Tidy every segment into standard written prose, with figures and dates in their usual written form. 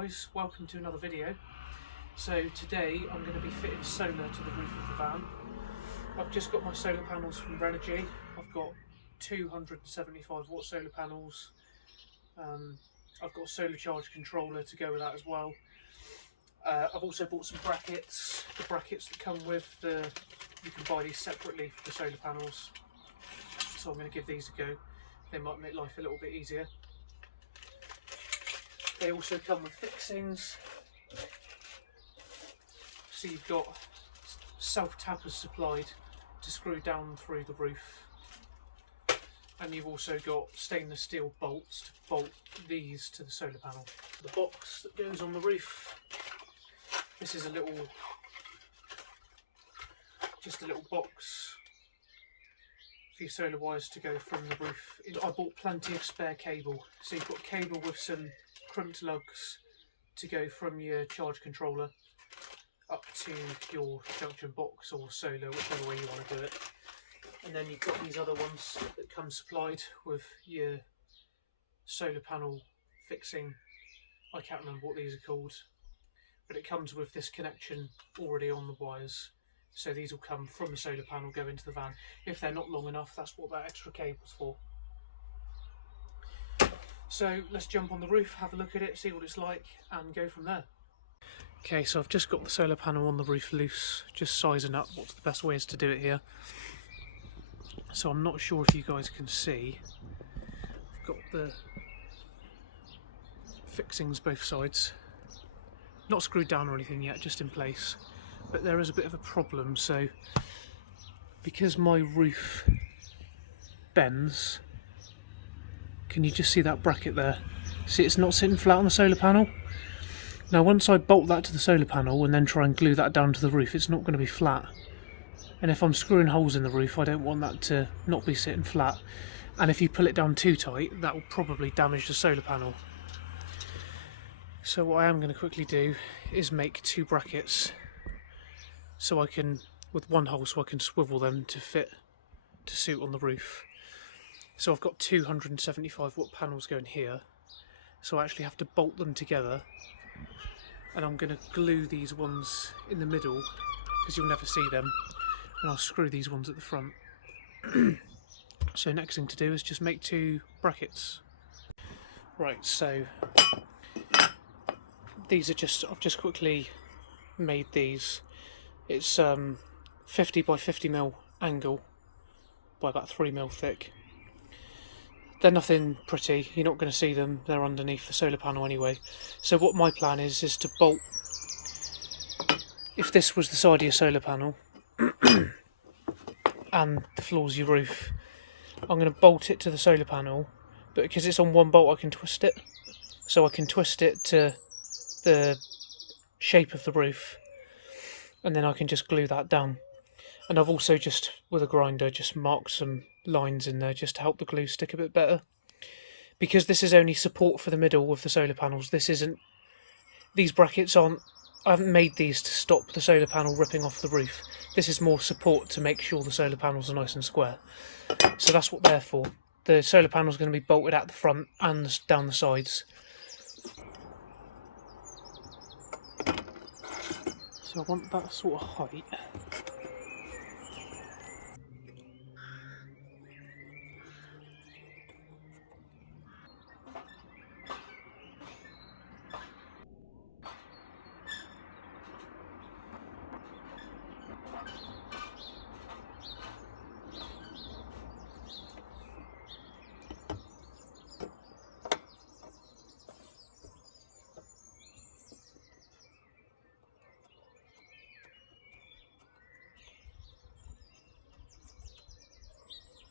guys, welcome to another video. So today I'm going to be fitting solar to the roof of the van. I've just got my solar panels from Renogy. I've got 275 watt solar panels. I've got a solar charge controller to go with that as well. I've also bought some brackets. The brackets that come with you can buy these separately for the solar panels. So I'm going to give these a go. They might make life a little bit easier. They also come with fixings. So you've got self-tappers supplied to screw down through the roof. And you've also got stainless steel bolts to bolt these to the solar panel. The box that goes on the roof. This is just a little box for your solar wires to go from the roof. I bought plenty of spare cable. So you've got cable with some crimped lugs to go from your charge controller up to your junction box or solar, whichever way you want to do it. And then you've got these other ones that come supplied with your solar panel fixing. I can't remember what these are called, but it comes with this connection already on the wires. So these will come from the solar panel, go into the van. If they're not long enough, that's what that extra cable's for. So let's jump on the roof, have a look at it, see what it's like, and go from there. Okay, so I've just got the solar panel on the roof loose, just sizing up what's the best ways to do it here. So I'm not sure if you guys can see, I've got the fixings both sides, not screwed down or anything yet, just in place. But there is a bit of a problem, so because my roof bends, can you just see that bracket there? See, it's not sitting flat on the solar panel. Now once I bolt that to the solar panel and then try and glue that down to the roof, it's not going to be flat. And if I'm screwing holes in the roof, I don't want that to not be sitting flat. And if you pull it down too tight, that will probably damage the solar panel. So what I am going to quickly do is make two brackets so I can, with one hole, so I can swivel them to fit to suit on the roof. So I've got 275 watt panels going here, so I actually have to bolt them together, and I'm going to glue these ones in the middle because you'll never see them, and I'll screw these ones at the front. So next thing to do is just make two brackets. Right, so these are I've just quickly made these. It's 50 by 50mm angle by about 3mm thick. They're nothing pretty, you're not going to see them, they're underneath the solar panel anyway. So what my plan is to bolt, if this was the side of your solar panel and the floor's your roof, I'm going to bolt it to the solar panel, but because it's on one bolt I can twist it. So I can twist it to the shape of the roof, and then I can just glue that down. And I've also just, with a grinder, just marked some lines in there just to help the glue stick a bit better. Because this is only support for the middle of the solar panels, these brackets aren't, I haven't made these to stop the solar panel ripping off the roof. This is more support to make sure the solar panels are nice and square. So that's what they're for. The solar panel is going to be bolted at the front and down the sides. So I want that sort of height.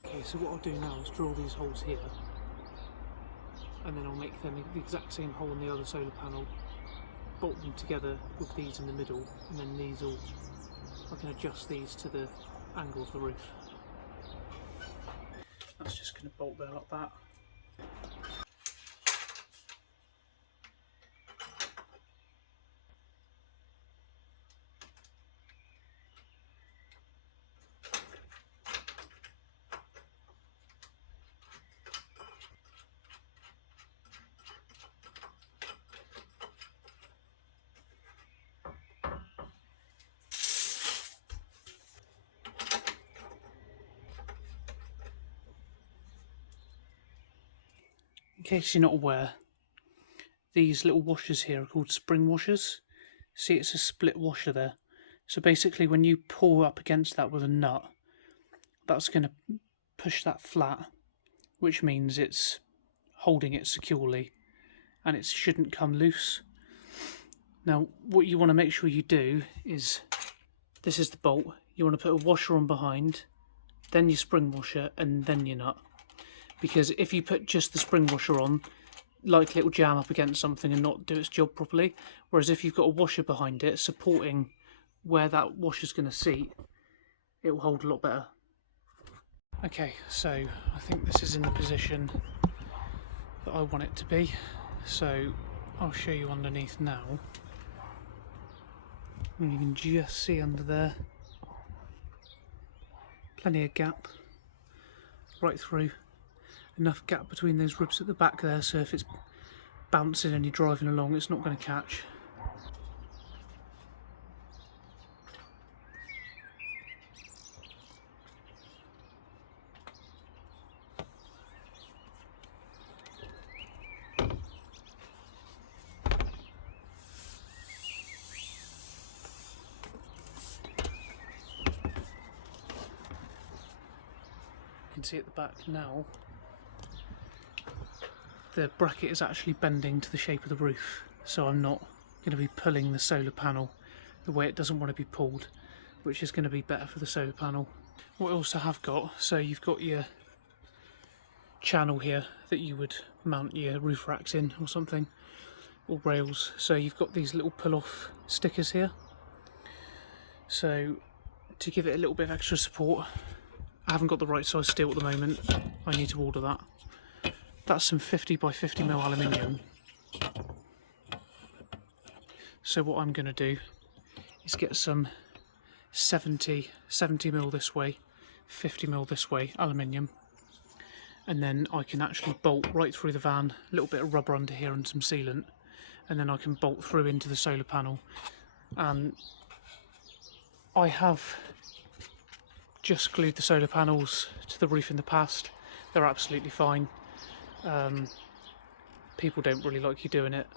Okay, so what I'll do now is drill these holes here, and then I'll make them the exact same hole in the other solar panel, bolt them together with these in the middle, and then I can adjust these to the angle of the roof. That's just going to bolt there like that. case you're not aware, these little washers here are called spring washers. See, it's a split washer there. So basically when you pull up against that with a nut, that's going to push that flat, which means it's holding it securely and it shouldn't come loose. Now what you want to make sure you do is, this is the bolt, you want to put a washer on behind, then your spring washer, and then your nut. Because if you put just the spring washer on, likely it will jam up against something and not do its job properly. Whereas if you've got a washer behind it supporting where that washer's going to seat, it will hold a lot better. Okay, so I think this is in the position that I want it to be. So I'll show you underneath now. And you can just see under there, plenty of gap right through. Enough gap between those ribs at the back there, so if it's bouncing and you're driving along, it's not going to catch. You can see at the back now, the bracket is actually bending to the shape of the roof, so I'm not going to be pulling the solar panel the way it doesn't want to be pulled, which is going to be better for the solar panel. What I also have got, so you've got your channel here that you would mount your roof racks in or something, or rails. So you've got these little pull-off stickers here. So to give it a little bit of extra support, I haven't got the right size steel at the moment, I need to order that. That's some 50 by 50mm aluminium. So what I'm going to do is get some 70mm this way, 50mm this way aluminium, and then I can actually bolt right through the van, a little bit of rubber under here and some sealant, and then I can bolt through into the solar panel. I have just glued the solar panels to the roof in the past. They're absolutely fine. People don't really like you doing it,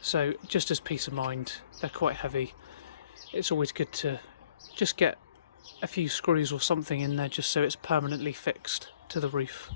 so just as peace of mind, they're quite heavy. It's always good to just get a few screws or something in there just so it's permanently fixed to the roof.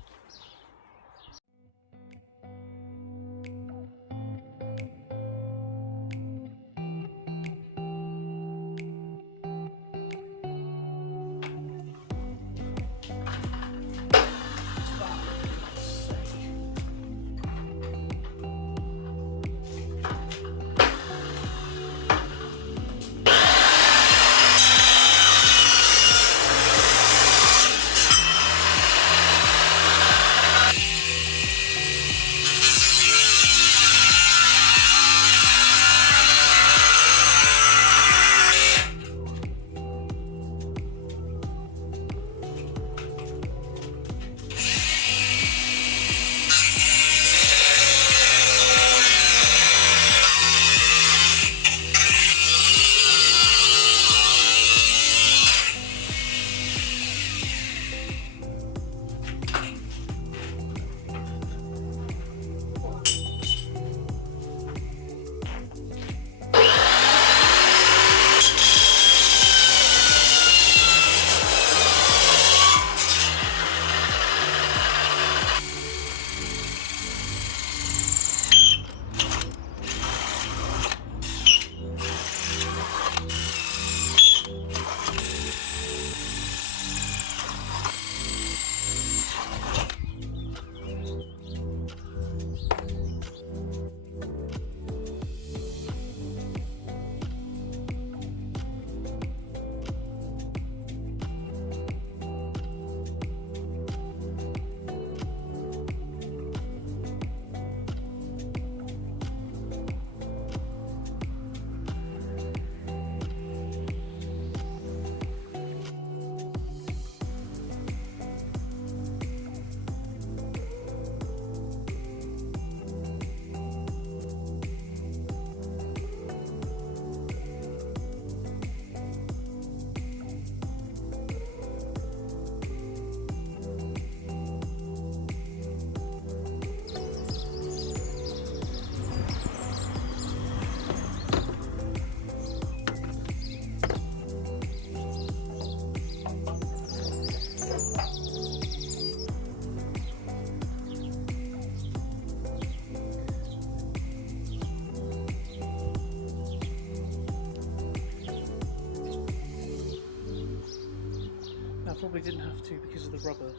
probably didn't have to because of the rubber,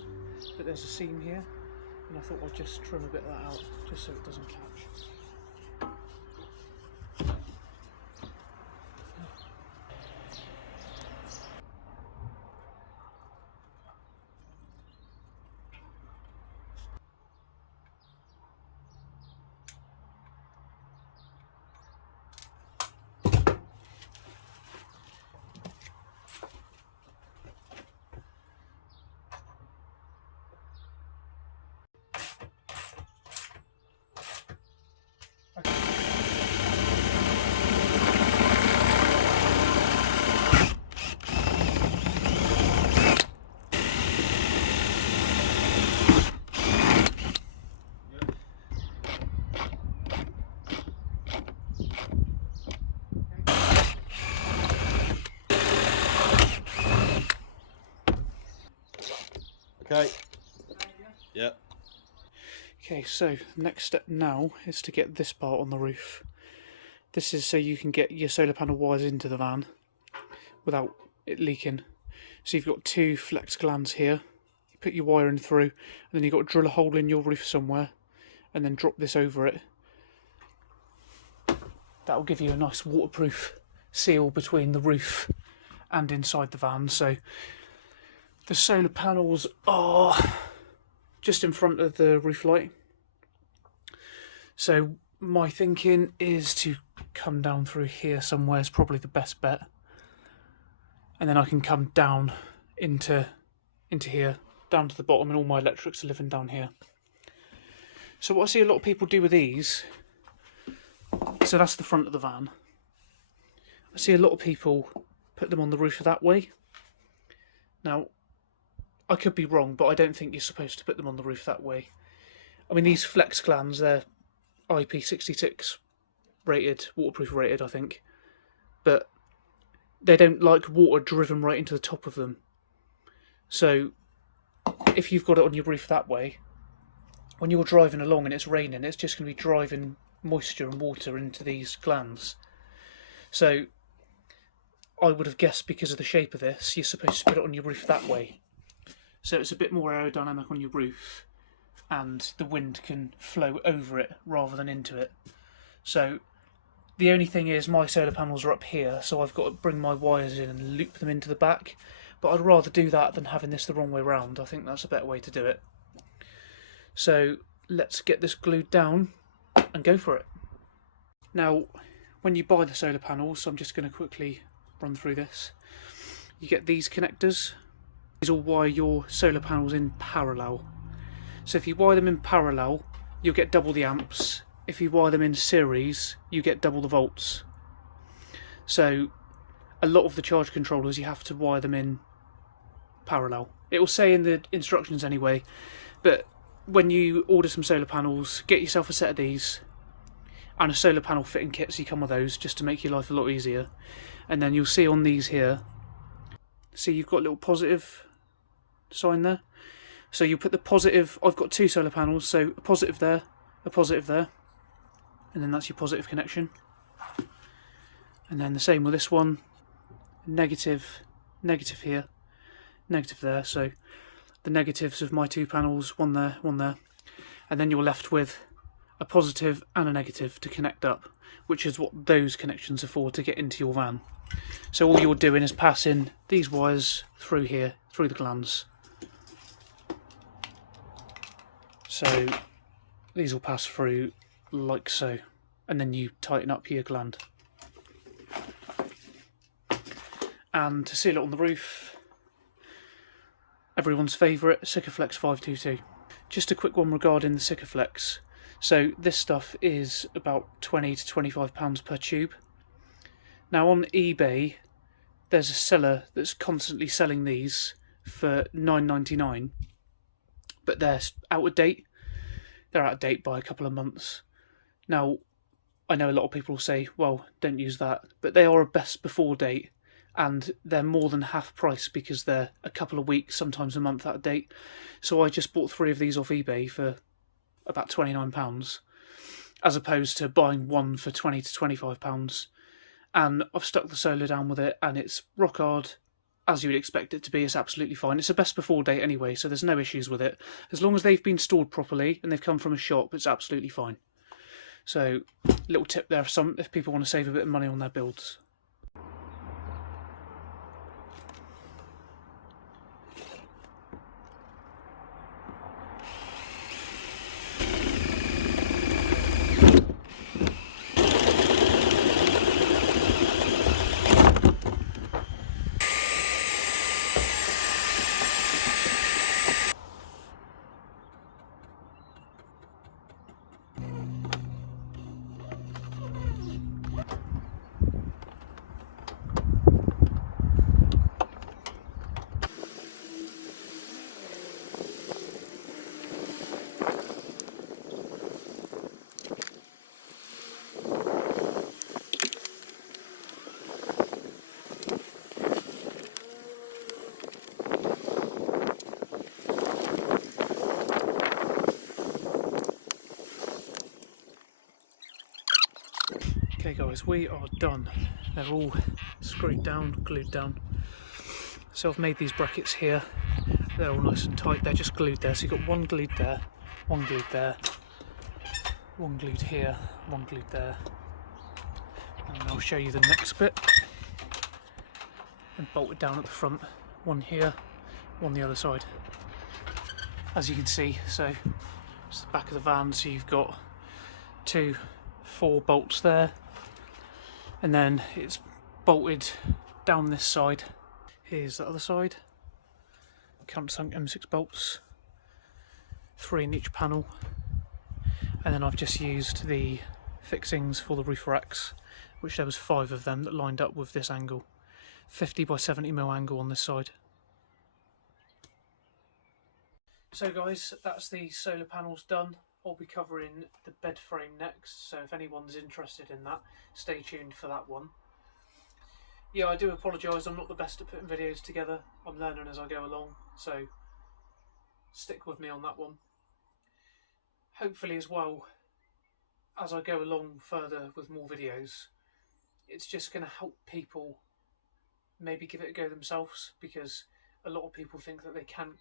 but there's a seam here, and I thought I'd just trim a bit of that out, just so it doesn't catch. Okay. Yep. Okay, so next step now is to get this part on the roof. This is so you can get your solar panel wires into the van without it leaking. So you've got two flex glands here. You put your wire in through, and then you've got to drill a hole in your roof somewhere, and then drop this over it. That will give you a nice waterproof seal between the roof and inside the van. So the solar panels are just in front of the roof light. So my thinking is to come down through here somewhere is probably the best bet. And then I can come down into here, down to the bottom, and all my electrics are living down here. So what I see a lot of people do with these, so that's the front of the van. I see a lot of people put them on the roof that way. Now, I could be wrong, but I don't think you're supposed to put them on the roof that way. I mean, these flex glands, they're IP66 rated, waterproof rated, I think. But they don't like water driven right into the top of them. So, if you've got it on your roof that way, when you're driving along and it's raining, it's just going to be driving moisture and water into these glands. So, I would have guessed because of the shape of this, you're supposed to put it on your roof that way. So it's a bit more aerodynamic on your roof, and the wind can flow over it rather than into it. So the only thing is my solar panels are up here, so I've got to bring my wires in and loop them into the back. But I'd rather do that than having this the wrong way round. I think that's a better way to do it. So let's get this glued down and go for it. Now, when you buy the solar panels, I'm just going to quickly run through this. You get these connectors. These will wire your solar panels in parallel. So if you wire them in parallel, you'll get double the amps. If you wire them in series, you get double the volts. So a lot of the charge controllers, you have to wire them in parallel. It will say in the instructions anyway, but when you order some solar panels, get yourself a set of these and a solar panel fitting kit, so you come with those just to make your life a lot easier. And then you'll see on these here, see you've got a little positive sign there. So you put the positive, I've got two solar panels, so a positive there, and then that's your positive connection. And then the same with this one, negative, negative here, negative there. So the negatives of my two panels, one there, and then you're left with a positive and a negative to connect up, which is what those connections are for, to get into your van. So all you're doing is passing these wires through here, through the glands. So these will pass through like so, and then you tighten up your gland. And to seal it on the roof, everyone's favourite, Sikaflex 522. Just a quick one regarding the Sikaflex. So this stuff is about £20 to £25 per tube. Now on eBay, there's a seller that's constantly selling these for £9.99, but they're out of date. They're out of date by a couple of months. Now, I know a lot of people will say, well, don't use that, but they are a best before date, and they're more than half price because they're a couple of weeks, sometimes a month out of date. So I just bought 3 of these off eBay for about £29, as opposed to buying one for £20 to £25. And I've stuck the solar down with it, and it's rock hard, as you would expect it to be. It's absolutely fine. It's a best before date anyway, so there's no issues with it. As long as they've been stored properly and they've come from a shop, it's absolutely fine. So, little tip there if people want to save a bit of money on their builds. Okay guys, we are done. They're all screwed down, glued down. So I've made these brackets here. They're all nice and tight. They're just glued there. So you've got one glued there, one glued there, one glued here, one glued there. And I'll show you the next bit. And bolted down at the front. One here, one the other side. As you can see, so it's the back of the van. So you've got 4 bolts there. And then it's bolted down this side. Here's the other side. Countersunk M6 bolts, 3 in each panel. And then I've just used the fixings for the roof racks, which there was 5 of them that lined up with this angle. 50 by 70mm angle on this side. So guys, that's the solar panels done. I'll be covering the bed frame next, so if anyone's interested in that, stay tuned for that one. Yeah, I do apologise, I'm not the best at putting videos together. I'm learning as I go along, so stick with me on that one. Hopefully as well, as I go along further with more videos, it's just going to help people maybe give it a go themselves, because a lot of people think that they can't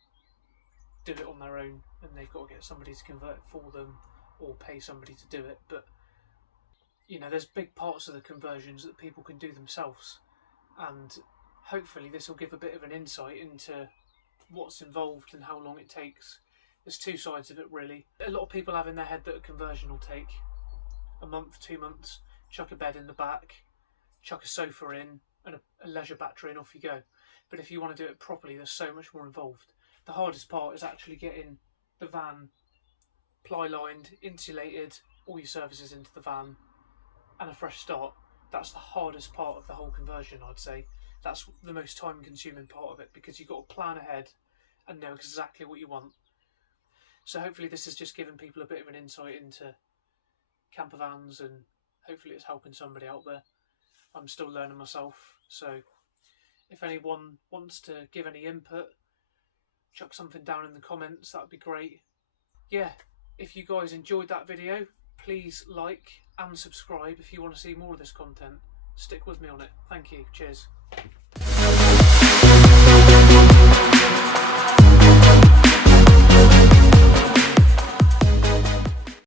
do it on their own and they've got to get somebody to convert it for them or pay somebody to do it. But you know, there's big parts of the conversions that people can do themselves, and hopefully this will give a bit of an insight into what's involved and how long it takes. There's 2 sides of it really. A lot of people have in their head that a conversion will take a month, 2 months, chuck a bed in the back, chuck a sofa in and a leisure battery and off you go. But if you want to do it properly, there's so much more involved. The hardest part is actually getting the van ply lined, insulated, all your services into the van and a fresh start. That's the hardest part of the whole conversion, I'd say. That's the most time consuming part of it, because you've got to plan ahead and know exactly what you want. So hopefully this has just given people a bit of an insight into camper vans, and hopefully it's helping somebody out there. I'm still learning myself, so if anyone wants to give any input, chuck something down in the comments, that would be great. Yeah, if you guys enjoyed that video, please like and subscribe if you want to see more of this content. Stick with me on it. Thank you. Cheers.